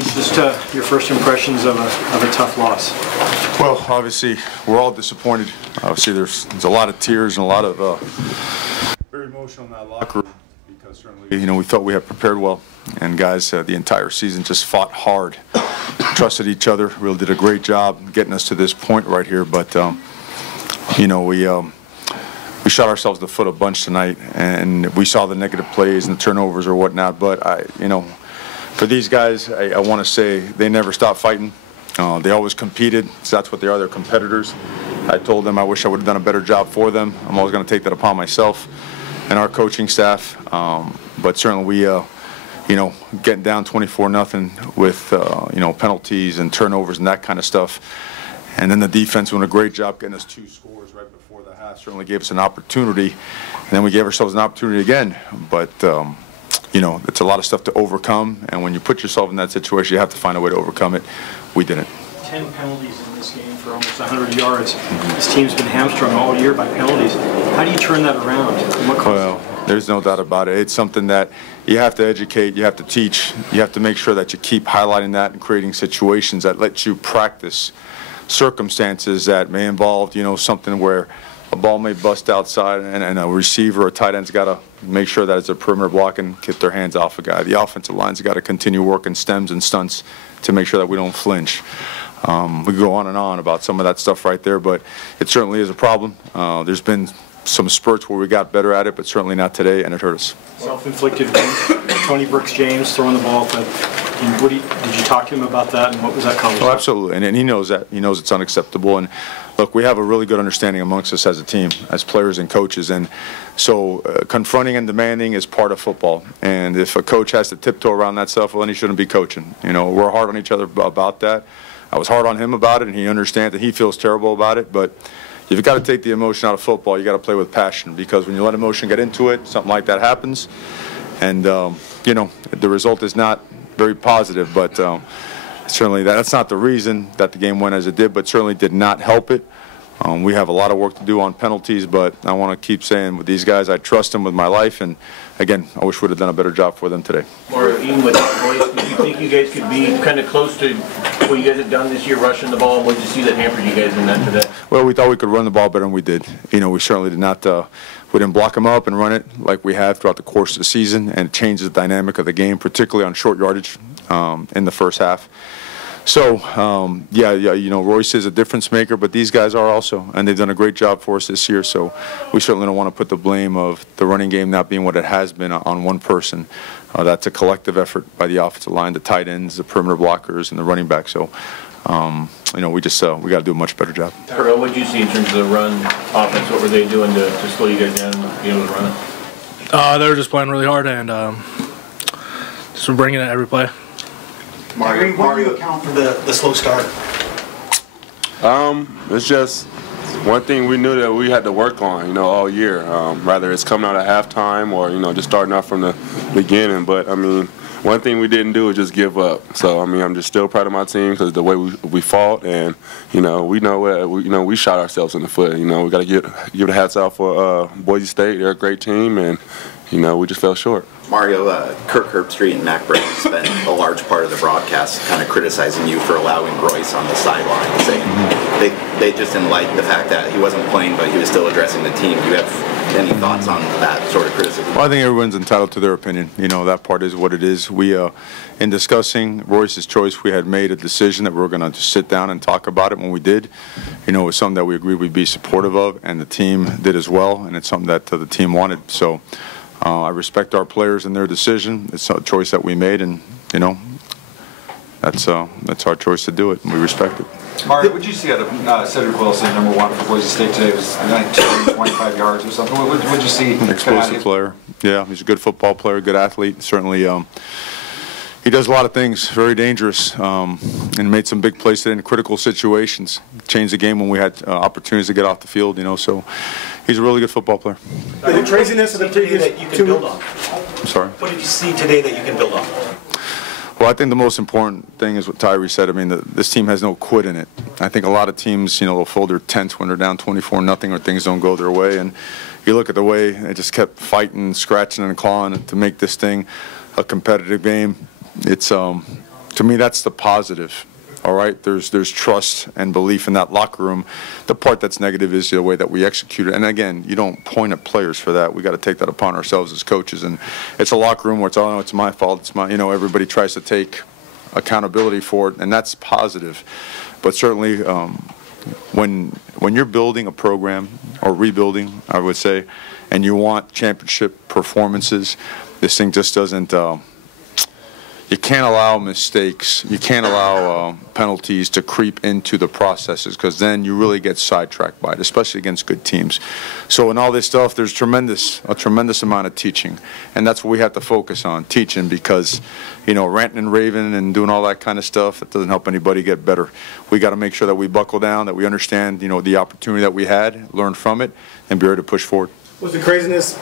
Just your first impressions of a tough loss. Well, obviously, we're all disappointed. Obviously, there's a lot of tears and a lot of very emotional in that locker room because certainly, we felt we had prepared well, and guys, the entire season just fought hard, trusted each other, really did a great job getting us to this point right here. But we shot ourselves in the foot a bunch tonight, and we saw the negative plays and the turnovers or whatnot. But for these guys, I want to say they never stopped fighting. They always competed, so that's what they are. They're competitors. I told them I wish I would have done a better job for them. I'm always going to take that upon myself and our coaching staff. But certainly we, getting down 24-0 with penalties and turnovers and that kind of stuff, and then the defense doing a great job getting us 2 scores right before the half certainly gave us an opportunity, and then we gave ourselves an opportunity again. But it's a lot of stuff to overcome, and when you put yourself in that situation, you have to find a way to overcome it. We didn't. 10 penalties in this game for almost 100 yards. This team's been hamstrung all year by penalties. How do you turn that around? Well, there's no doubt about it. It's something that you have to educate, you have to teach, you have to make sure that you keep highlighting that and creating situations that let you practice circumstances that may involve, something where a ball may bust outside and a receiver or tight end's got to make sure that it's a perimeter block and get their hands off a guy. The offensive line's got to continue working stems and stunts to make sure that we don't flinch. We go on and on about some of that stuff right there, but it certainly is a problem. There's been some spurts where we got better at it, but certainly not today, and it hurt us. Self-inflicted wounds. Tony Brooks-James throwing the ball, but did you talk to him about that, and what was that conversation? Oh, absolutely, and he knows that. He knows it's unacceptable. And look, we have a really good understanding amongst us as a team, as players and coaches, and so confronting and demanding is part of football. And if a coach has to tiptoe around that stuff, well, then he shouldn't be coaching. We're hard on each other about that. I was hard on him about it, and he understands that he feels terrible about it, but you've got to take the emotion out of football. You got to play with passion, because when you let emotion get into it, something like that happens, and the result is not very positive. But certainly that's not the reason that the game went as it did, but certainly did not help it. We have a lot of work to do on penalties, but I want to keep saying with these guys, I trust them with my life, and again, I wish we would have done a better job for them today. Or even without Royce, do you think you guys could be kind of close to what you guys have done this year, rushing the ball? What did you see that hampered you guys in that today? Well, we thought we could run the ball better than we did. We certainly did not. We didn't block them up and run it like we have throughout the course of the season, and it changes the dynamic of the game, particularly on short yardage in the first half. So, Royce is a difference maker, but these guys are also, and they've done a great job for us this year. So we certainly don't want to put the blame of the running game not being what it has been on one person. That's a collective effort by the offensive line, the tight ends, the perimeter blockers, and the running back. So, we got to do a much better job. Terrell, what did you see in terms of the run offense? What were they doing to slow you guys down and be able to run it? They were just playing really hard and just bringing it every play. Mario, what do you account for the slow start? It's just one thing we knew that we had to work on, all year. Rather it's coming out at halftime or, just starting out from the beginning. But, one thing we didn't do is just give up. So, I'm just still proud of my team because the way we fought, and, we shot ourselves in the foot. We got to give the hats out for Boise State. They're a great team, and, we just fell short. Mario, Kirk Herbstreit and Mac Brown spent a large part of the broadcast kind of criticizing you for allowing Royce on the sideline, saying they just didn't like the fact that he wasn't playing, but he was still addressing the team. Do you have any thoughts on that sort of criticism? Well, I think everyone's entitled to their opinion. That part is what it is. We, in discussing Royce's choice, we had made a decision that we were going to just sit down and talk about it. When we did, it was something that we agreed we'd be supportive of, and the team did as well, and it's something that the team wanted. So I respect our players and their decision. It's a choice that we made, and that's our choice to do it, and we respect it. Mario, what did you see out of Cedric Wilson, #1 for Boise State today? It was 225 yards or something. What did you see? Explosive player. Yeah, he's a good football player, good athlete. Certainly, he does a lot of things, very dangerous, and made some big plays today in critical situations. Changed the game when we had opportunities to get off the field, so he's a really good football player. The craziness of the previous that you can build on. I'm sorry? What did you see today that you can build on? Well, I think the most important thing is what Tyree said. This team has no quit in it. I think a lot of teams, will fold their tents when they're down 24-0 or things don't go their way. And you look at the way they just kept fighting, scratching, and clawing to make this thing a competitive game. It's To me, that's the positive. All right, there's trust and belief in that locker room. The part that's negative is the way that we execute it. And again, you don't point at players for that. We got to take that upon ourselves as coaches. And it's a locker room where it's, oh no, it's my fault. It's my, everybody tries to take accountability for it, and that's positive. But certainly, when you're building a program or rebuilding, I would say, and you want championship performances, this thing just doesn't. You can't allow mistakes. You can't allow penalties to creep into the processes, because then you really get sidetracked by it, especially against good teams. So in all this stuff, there's a tremendous amount of teaching, and that's what we have to focus on, teaching, because ranting and raving and doing all that kind of stuff, it doesn't help anybody get better. We got to make sure that we buckle down, that we understand the opportunity that we had, learn from it, and be ready to push forward. Was the craziness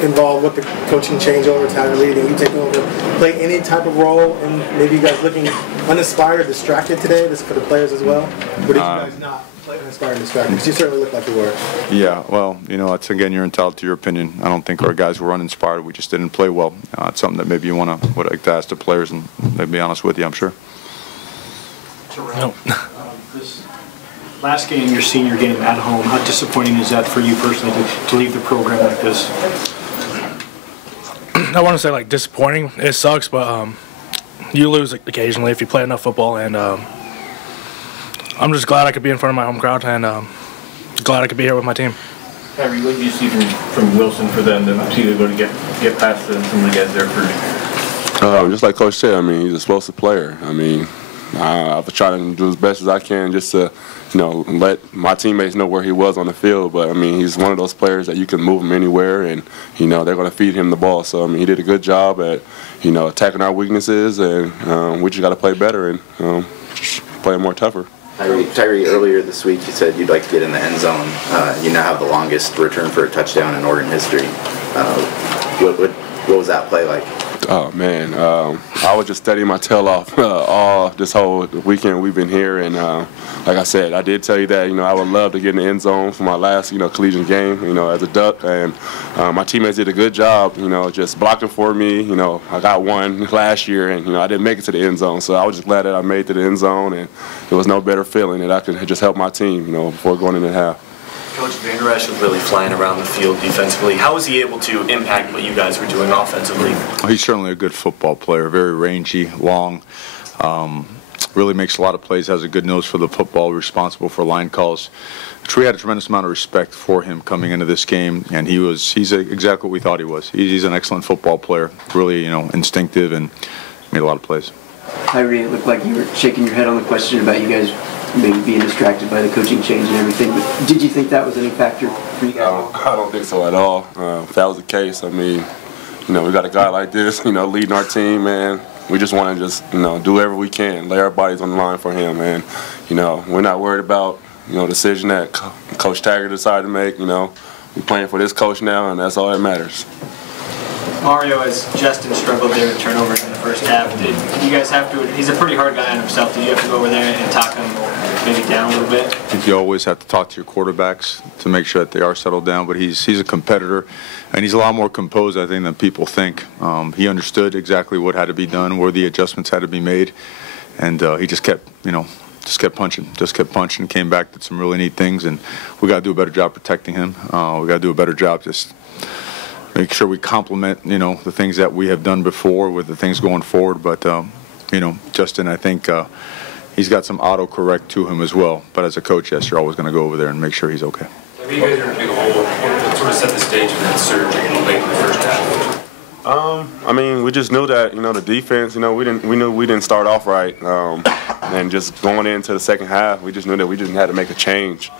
involved with the coaching changeover, Tyree, and you taking over, play any type of role, and maybe you guys looking uninspired, distracted today? This is for the players as well. Or did you guys not play uninspired and distracted? Because you certainly looked like you were. Yeah, well, it's, again, you're entitled to your opinion. I don't think our guys were uninspired. We just didn't play well. It's something that maybe you would like to ask the players, and they'd be honest with you, I'm sure. No. This last game, your senior game at home, how disappointing is that for you personally to leave the program like this? I want to say disappointing. It sucks, but you lose occasionally if you play enough football, and I'm just glad I could be in front of my home crowd, and glad I could be here with my team. Tyree, what did you see from Wilson for them to see to go to get past some of the guys there for? Just like Coach said, I mean, he's a explosive player. I mean, I was trying to do as best as I can just to, let my teammates know where he was on the field. But, I mean, he's one of those players that you can move him anywhere, and, they're going to feed him the ball. So, I mean, he did a good job at, attacking our weaknesses, and we just got to play better and play more tougher. Tyree, earlier this week you said you'd like to get in the end zone. You now have the longest return for a touchdown in Oregon history. What was that play like? Oh, man. I was just studying my tail off all this whole weekend we've been here. And like I said, I did tell you that, I would love to get in the end zone for my last, collegiate game, as a Duck. And my teammates did a good job, just blocking for me. I got one last year, and, I didn't make it to the end zone. So I was just glad that I made it to the end zone. And there was no better feeling that I could just help my team, before going into half. Coach Van Esch was really flying around the field defensively. How was he able to impact what you guys were doing offensively? Well, he's certainly a good football player, very rangy, long, really makes a lot of plays, has a good nose for the football, responsible for line calls. We had a tremendous amount of respect for him coming into this game, and he's exactly what we thought he was. He's an excellent football player, really instinctive, and made a lot of plays. Tyree, it looked like you were shaking your head on the question about you guys maybe being distracted by the coaching change and everything. But did you think that was any factor for you guys? I don't think so at all. If that was the case, I mean, we got a guy like this, leading our team, man. We just want to just, do whatever we can, lay our bodies on the line for him, and, we're not worried about, the decision that Coach Taggart decided to make. We're playing for this coach now, and that's all that matters. Mario, as Justin struggled there with turnovers in the first half, did you guys have to, he's a pretty hard guy on himself, did you have to go over there and talk him maybe down a little bit? I think you always have to talk to your quarterbacks to make sure that they are settled down, but he's a competitor, and he's a lot more composed, I think, than people think. He understood exactly what had to be done, where the adjustments had to be made, and he just kept, just kept punching, came back, did some really neat things, and we got to do a better job protecting him. We got to do a better job just make sure we complement, the things that we have done before with the things going forward. But, Justin, I think he's got some autocorrect to him as well. But as a coach, yes, you're always going to go over there and make sure he's okay. I mean, you guys are in a big hole. What sort of set the stage for that surge late in the first half? I mean, we just knew that, the defense, we knew we didn't start off right. And just going into the second half, we just knew that we just had to make a change.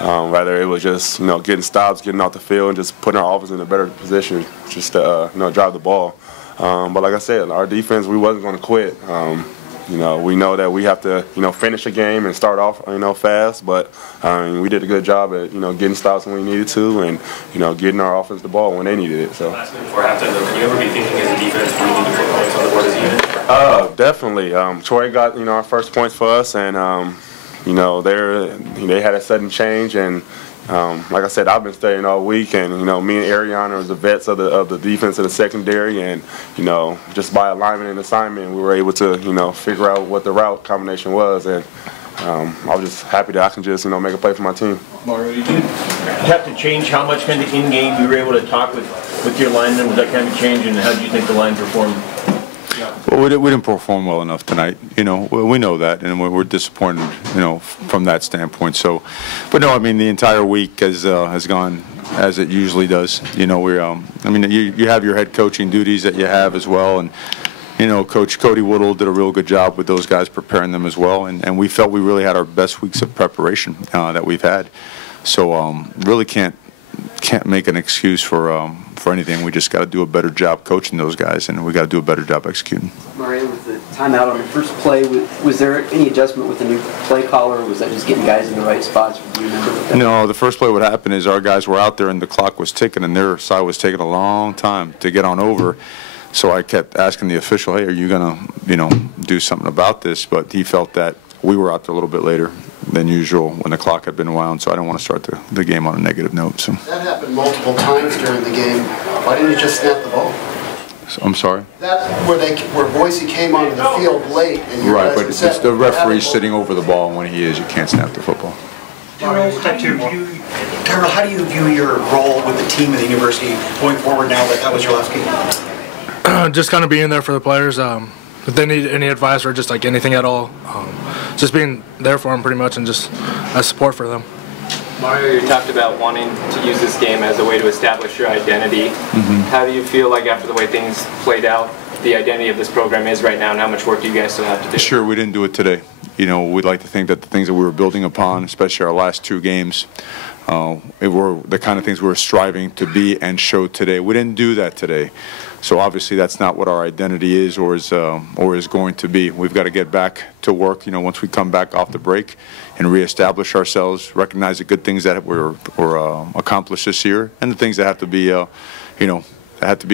Whether it was just, getting stops, getting off the field, and just putting our offense in a better position just to, drive the ball. But like I said, our defense, we wasn't going to quit. We know that we have to, finish a game and start off, fast. But we did a good job at, getting stops when we needed to, and, getting our offense the ball when they needed it. So. Last minute before halftime, though, can you ever be thinking as a defense we need to put points on the board as a unit? Definitely. Troy got, our first points for us, and. They had a sudden change, and like I said, I've been studying all week, and me and Ariana was the vets of the defense of the secondary, and just by alignment and assignment, we were able to figure out what the route combination was, and I was just happy that I can just make a play for my team. Mario, did you have to change how much kind of in-game you were able to talk with your linemen? Was that kind of change, and how did you think the line performed? Well, we didn't perform well enough tonight. We know that, and we're disappointed, from that standpoint. So, but no, I mean the entire week has gone as it usually does. You have your head coaching duties that you have as well, and Coach Cody Woodall did a real good job with those guys, preparing them as well, and we felt we really had our best weeks of preparation that we've had. So really can't make an excuse for anything. We just got to do a better job coaching those guys, and we got to do a better job executing. Mario, with the timeout on the first play, was there any adjustment with the new play caller, or was that just getting guys in the right spots? Do you remember that? No, the first play, what happened is our guys were out there and the clock was ticking, and their side was taking a long time to get on over. So I kept asking the official, hey, are you going to, do something about this? But he felt that we were out there a little bit later than usual when the clock had been wound, so I didn't want to start the game on a negative note. So that happened multiple times during the game. Why didn't you just snap the ball? I'm sorry? That where Boise came onto the field late. And right, but it's the referee's sitting over the ball, and when he is, you can't snap the football. Darryl, how do you view your role with the team at the university going forward now that was your last game? Just kind of being there for the players. If they need any advice or just like anything at all, just being there for them pretty much, and just as support for them. Mario, you talked about wanting to use this game as a way to establish your identity. How do you feel like after the way things played out, the identity of this program is right now, and how much work do you guys still have to do? Sure, we didn't do it today. We'd like to think that the things that we were building upon, especially our last two games, were the kind of things we were striving to be and show today. We didn't do that today. So obviously that's not what our identity is or is going to be. We've got to get back to work, once we come back off the break and reestablish ourselves, recognize the good things that were accomplished this year and the things that have to be, that have to be